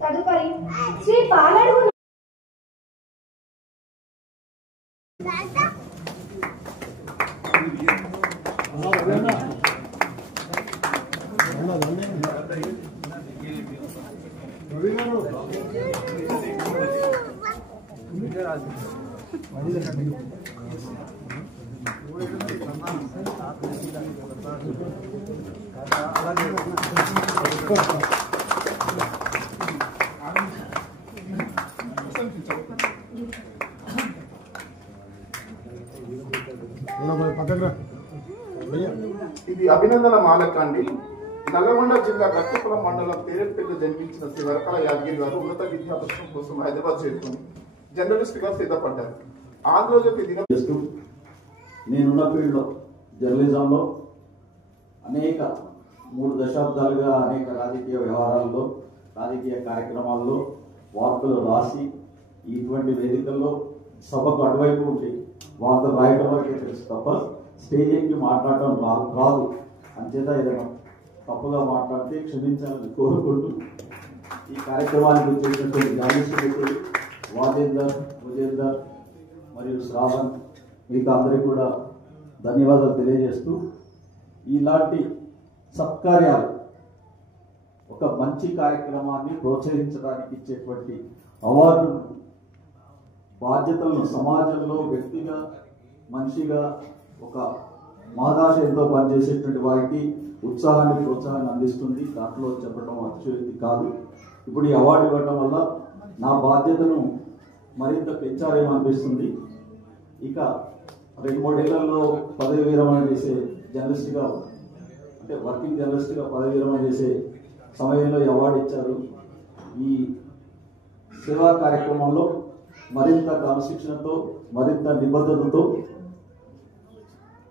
తదుపరి శ్రీ పాలడుగు ఇది అభినందన మాలకండి. నల్గొండ జిల్లా గట్టుపురం మండలం పేరెపల్లి జన్మించిన శ్రీ వరకల యాదగిరి గారు ఉన్నత విద్యాభ్యాసం కోసం హైదరాబాద్ చేరుకుని జర్నలిస్ట్ గా సిద్ధపడ్డారు. ఆంధ్రజ్యోతి దిన నేనున్న ఫీల్డ్లో జర్నలిజంలో అనేక 3 దశాబ్దాలుగా అనేక రాజకీయ వ్యవహారాల్లో, రాజకీయ కార్యక్రమాల్లో వార్తలు రాసి ఇటువంటి వేదికల్లో సభకు అటువైపు ఉండి వార్తలు రాయడం వరకే తెలుసు తప్ప స్టేజ్ ఎక్కి మాట్లాడటం రాదు. అంచేత ఏదైనా తప్పుగా మాట్లాడితే క్షమించాలని కోరుకుంటూ ఈ కార్యక్రమానికి వచ్చేసినటువంటి జర్నలిస్టు మిత్రులు వాజేందర్ మరియు శ్రావణ్ మిగతా అందరికీ కూడా ధన్యవాదాలు తెలియజేస్తూ, ఇలాంటి సత్కార్యాలు ఒక మంచి కార్యక్రమాన్ని ప్రోత్సహించడానికి ఇచ్చేటువంటి అవార్డు బాధ్యతలను సమాజంలో వ్యక్తిగా, మనిషిగా, ఒక మహదాశయంతో పనిచేసేటువంటి వారికి ఉత్సాహాన్ని, ప్రోత్సాహాన్ని అందిస్తుంది. దాంట్లో చెప్పడం అతిశయోక్తి కాదు. ఇప్పుడు ఈ అవార్డు ఇవ్వడం వల్ల నా బాధ్యతను మరింత పెంచాలేమనిపిస్తుంది. ఇక 2-3 ఏళ్లలో పదవి విరమణ చేసే జర్నలిస్ట్గా, అంటే వర్కింగ్ జర్నలిస్ట్గా పదవి విరమణ చేసే సమయంలో ఈ అవార్డు ఇచ్చారు. ఈ సేవా కార్యక్రమంలో మరింత క్రమశిక్షణతో, మరింత నిబద్ధతతో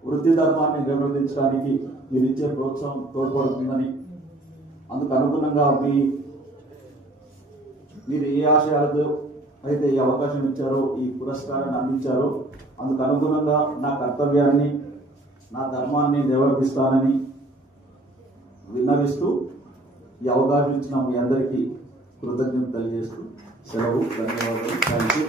వృత్తి ధర్మాన్ని నిర్వర్తించడానికి మీరు ఇచ్చే ప్రోత్సాహం తోడ్పడుతుందని, అందుకు అనుగుణంగా మీరు ఏ ఆశయాలతో అయితే ఈ అవకాశం ఇచ్చారో, ఈ పురస్కారాన్ని అందించారో, అందుకు అనుగుణంగా నా కర్తవ్యాన్ని, నా ధర్మాన్ని నిర్వర్తిస్తానని విన్నవిస్తూ ఈ అవకాశం ఇచ్చిన మీ అందరికీ కృతజ్ఞతలు తెలియజేస్తూ సెలవు. ధన్యవాదాలు. Thank you.